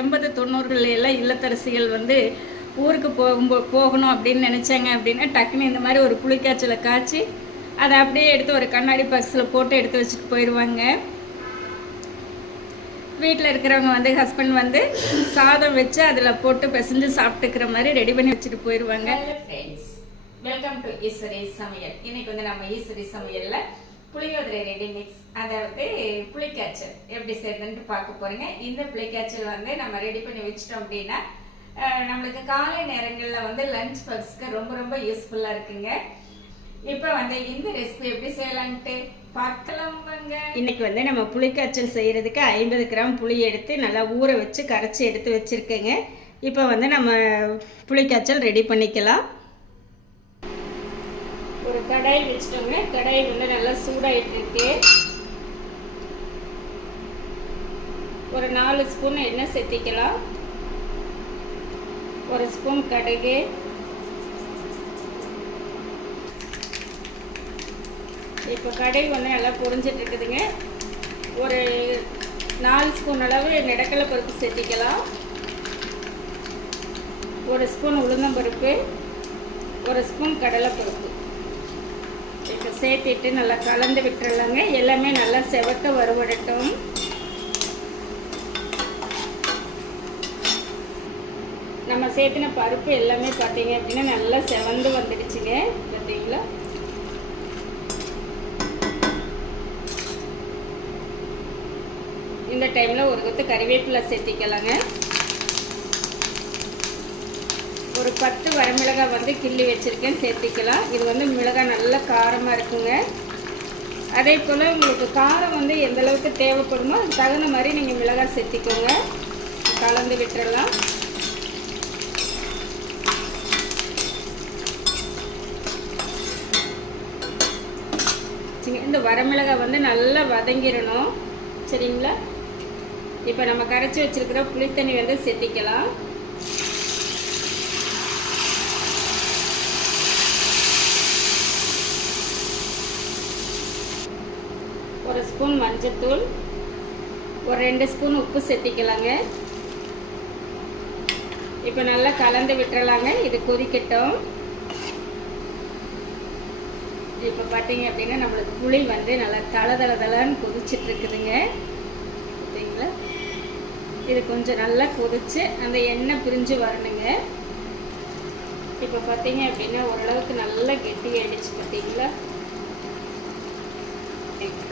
80-90களில் எல்லாம் இல்லத்தரசிகள் வந்து ஊருக்கு போகணும் அப்படின்னு நினச்சாங்க அப்படின்னா டக்குன்னு இந்த மாதிரி ஒரு புளிக்காய்ச்சலை காய்ச்சி அதை அப்படியே எடுத்து ஒரு கண்ணாடி பாக்ஸில் போட்டு எடுத்து வச்சுட்டு போயிடுவாங்க. வீட்டில் இருக்கிறவங்க வந்து ஹஸ்பண்ட் வந்து சாதம் வச்சு அதில் போட்டு பிசைஞ்சு சாப்பிட்டுக்கிற மாதிரி ரெடி பண்ணி வச்சுட்டு போயிடுவாங்க. வெல்கம் டு ஈஸ்வரி சமையல். இன்னைக்கு வந்து நம்ம ஈஸ்வரி சமையல்ல புளியோதரை ரெடி மிக்ஸ், அதாவது புளிக்காய்ச்சல் எப்படி செய்யறதுன்னு பார்க்க போறீங்க. இந்த புளிக்காய்ச்சல் வந்து நம்ம ரெடி பண்ணி வச்சிட்டோம் அப்படின்னா நம்மளுக்கு காலை நேரங்களில் வந்து லஞ்ச் பாக்ஸ்க்கு ரொம்ப ரொம்ப யூஸ்ஃபுல்லா இருக்குங்க. இப்போ வந்து இந்த ரெசிபி எப்படி செய்யலான்ட்டு பார்க்கலாம் வாங்க. இன்னைக்கு வந்து நம்ம புளிக்காய்ச்சல் செய்யறதுக்கு 50 கிராம் புளி எடுத்து நல்லா ஊற வச்சு கரைச்சி எடுத்து வச்சிருக்கேங்க. இப்போ வந்து நம்ம புளிக்காய்ச்சல் ரெடி பண்ணிக்கலாம். ஒரு கடாய் வச்சுட்டோங்க. கடாய் வந்து நல்லா சூடாயிட்டு இருக்கு. ஒரு 4 ஸ்பூன் எண்ணெய் சேர்த்திக்கலாம். 1 ஸ்பூன் கடுகு, இப்போ கடுகு வந்து நல்லா பொரிஞ்சிட்டு இருக்குதுங்க. ஒரு 4 ஸ்பூன் அளவு நிலக்கடலை பருப்பு சேர்த்திக்கலாம். 1 ஸ்பூன் உளுந்தம்பருப்பு, 1 ஸ்பூன் கடலைப்பருப்பு இப்போ சேர்த்திட்டு நல்லா கலந்து விட்டுறலாங்க. எல்லாமே நல்லா செவக்க வறுவடட்டும். நம்ம சேர்த்தின பருப்பு எல்லாமே பார்த்தீங்க அப்படின்னா நல்லா செவந்து வந்துடுச்சுங்க. பார்த்தீங்களா? இந்த டைமில் ஒரு கொத்து கறிவேப்பிலை சேர்த்திக்கலாங்க. ஒரு 10 வரமிளகாய் வந்து கிள்ளி வச்சுருக்கேன், சேர்த்திக்கலாம். இது வந்து மிளகாய் நல்லா காரமாக இருக்குங்க. அதே போல் உங்களுக்கு காரம் வந்து எந்த அளவுக்கு தேவைப்படுமோ அது தகுந்த மாதிரி நீங்கள் மிளகாய் சேர்த்திக்கோங்க. கலந்து விட்டுறலாம். இந்த வரமிளகாய் வந்து நல்லா வதங்கிடணும். சரிங்களா? இப்போ நம்ம கரைச்சி வச்சிருக்கிற புளித்தண்ணி வந்து சேர்த்திக்கலாம். ஒரு ஸ்பூன் மஞ்சத்தூள், ஒரு 2 ஸ்பூன் உப்பு சேர்த்திக்கலாங்க. இப்போ நல்லா கலந்து விட்டுறலாங்க. இது கொதிக்கட்டும். இப்போ பார்த்தீங்க அப்படின்னா நம்மளுக்கு புளி வந்து நல்லா தளன்னு கொதிச்சுட்டு இருக்குதுங்க. பார்த்தீங்களா? இது கொஞ்சம் நல்லா கொதிச்சு அந்த எண்ணெய் பிரிஞ்சு வரணுங்க. இப்போ பார்த்தீங்க அப்படின்னா ஓரளவுக்கு நல்லா கெட்டியாயிடுச்சு. பார்த்தீங்களா?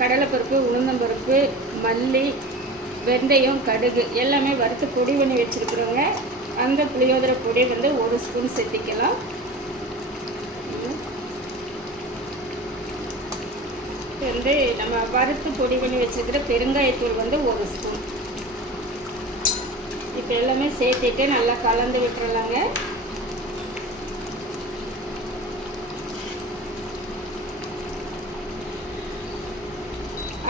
கடலைப்பருப்பு, உளுந்தம்பருப்பு, மல்லி, வெந்தயம், கடுகு எல்லாமே வறுத்து பொடி பண்ணி வச்சுருக்குறோங்க. அந்த புளியோதரை பொடி வந்து 1 ஸ்பூன் சேர்த்திக்கலாம். வந்து நம்ம வறுத்து பொடி பண்ணி வச்சுருக்கிற பெருங்காயத்தூள் வந்து 1 ஸ்பூன். இப்போ எல்லாமே சேர்த்துட்டு நல்லா கலந்து விட்டுறலாங்க.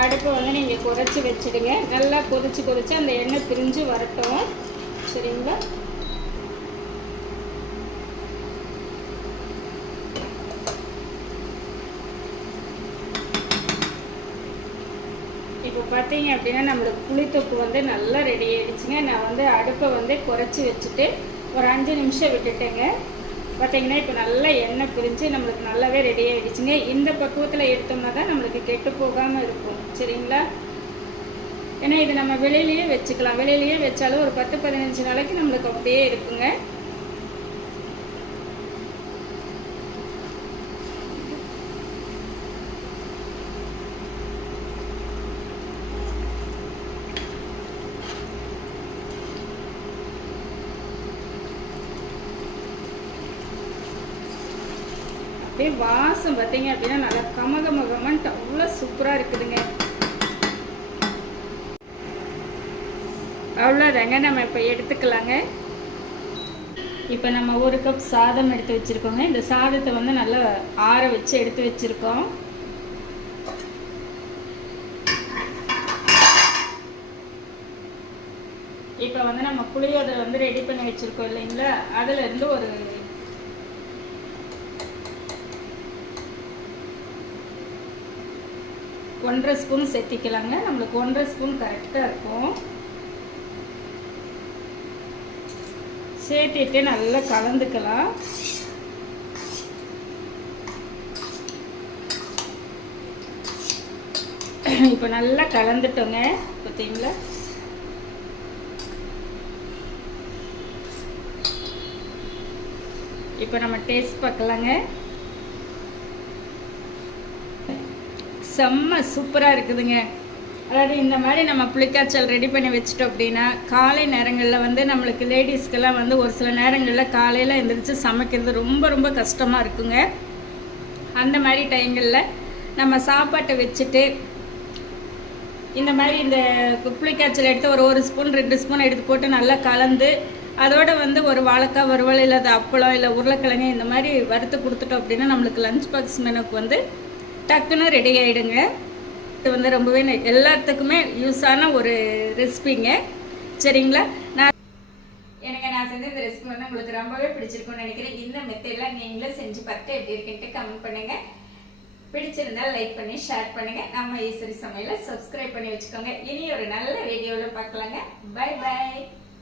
அடுப்பை வந்து நீங்கள் குறைச்சி வச்சுடுங்க. நல்லா கொதிச்சு அந்த எண்ணெய் பிரிஞ்சு வரட்டும். சரிங்களா? இப்போ பார்த்தீங்க அப்படின்னா நம்மளுக்கு புளித்தொக்கு வந்து நல்லா ரெடி ஆகிடுச்சுங்க. நான் வந்து அடுப்பை வந்து குறைச்சி வச்சுட்டு ஒரு 5 நிமிஷம் விட்டுட்டேங்க. பார்த்தீங்கன்னா இப்போ நல்லா எண்ணெய் பிரிஞ்சு நம்மளுக்கு நல்லாவே ரெடி ஆகிடுச்சுங்க. இந்த பக்குவத்தில் எடுத்தோம்னா தான் நம்மளுக்கு கெட்டு போகாமல் இருக்கும். சரிங்களா? ஏன்னா இது நம்ம வெளியிலேயே வச்சுக்கலாம். வெளியிலேயே வச்சாலும் ஒரு 10-15 நாளைக்கு நம்மளுக்கு அப்படியே இருக்குங்க. வாசம் பார்த்தீங்க அப்படின்னா நல்லா கமகமகமன்ட்டு அவ்வளோ சூப்பராக இருக்குதுங்க. அவ்வளோதாங்க. நம்ம இப்போ எடுத்துக்கலாங்க. இப்போ நம்ம 1 கப் சாதம் எடுத்து வச்சுருக்கோங்க. இந்த சாதத்தை வந்து நல்லா ஆற வச்சு எடுத்து வச்சுருக்கோம். இப்போ வந்து நம்ம புளியோதரை வந்து ரெடி பண்ணி வச்சுருக்கோம் இல்லைங்களா? அதிலேருந்து ஒரு 1.5 ஸ்பூன் சேர்த்திக்கலாங்க. நம்மளுக்கு 1.5 ஸ்பூன் கரெக்டாக இருக்கும். சேர்த்துட்டு நல்லா கலந்துக்கலாம். இப்போ நல்லா கலந்துட்டோங்க. பார்த்தீங்களா? இப்போ நம்ம டேஸ்ட் பார்க்கலாங்க. செம்ம சூப்பராக இருக்குதுங்க. அதாவது இந்த மாதிரி நம்ம புளிக்காய்ச்சல் ரெடி பண்ணி வச்சிட்டோம் அப்படின்னா காலை நேரங்களில் வந்து நம்மளுக்கு லேடிஸ்க்கெல்லாம் வந்து ஒரு சில நேரங்களில் காலையில் எழுந்திரிச்சு சமைக்கிறது ரொம்ப ரொம்ப கஷ்டமாக இருக்குங்க. அந்த மாதிரி டைங்களில் நம்ம சாப்பாட்டை வச்சுட்டு இந்த மாதிரி இந்த புளிக்காய்ச்சல் எடுத்து ஒரு ஸ்பூன் 2 ஸ்பூன் எடுத்து போட்டு நல்லா கலந்து அதோட வந்து ஒரு வாழைக்காய் வறுவல் இல்லாத அப்பளம் இல்லை உருளைக்கிழங்கு இந்த மாதிரி வறுத்து கொடுத்துட்டோம் அப்படின்னா நம்மளுக்கு லஞ்ச் பாக்ஸ் மெனுக்கு வந்து டக்குன்னு ரெடி ஆகிடுங்க. இது வந்து ரொம்பவே எல்லாத்துக்குமே யூஸான ஒரு ரெசிபிங்க. சரிங்களா? நான் செஞ்ச இந்த ரெசிபி வந்து உங்களுக்கு ரொம்பவே பிடிச்சிருக்கும்னு நினைக்கிறேன். இந்த மெத்தடில் நீங்களும் செஞ்சு பார்த்து எப்படி இருக்குன்ட்டு கமெண்ட் பண்ணுங்க. பிடிச்சிருந்தா லைக் பண்ணி ஷேர் பண்ணுங்க. நம்ம ஈஸ்வரி சமையலை சப்ஸ்கிரைப் பண்ணி வச்சுக்கோங்க. இனி ஒரு நல்ல வீடியோவில் பார்க்கலாங்க. Bye bye.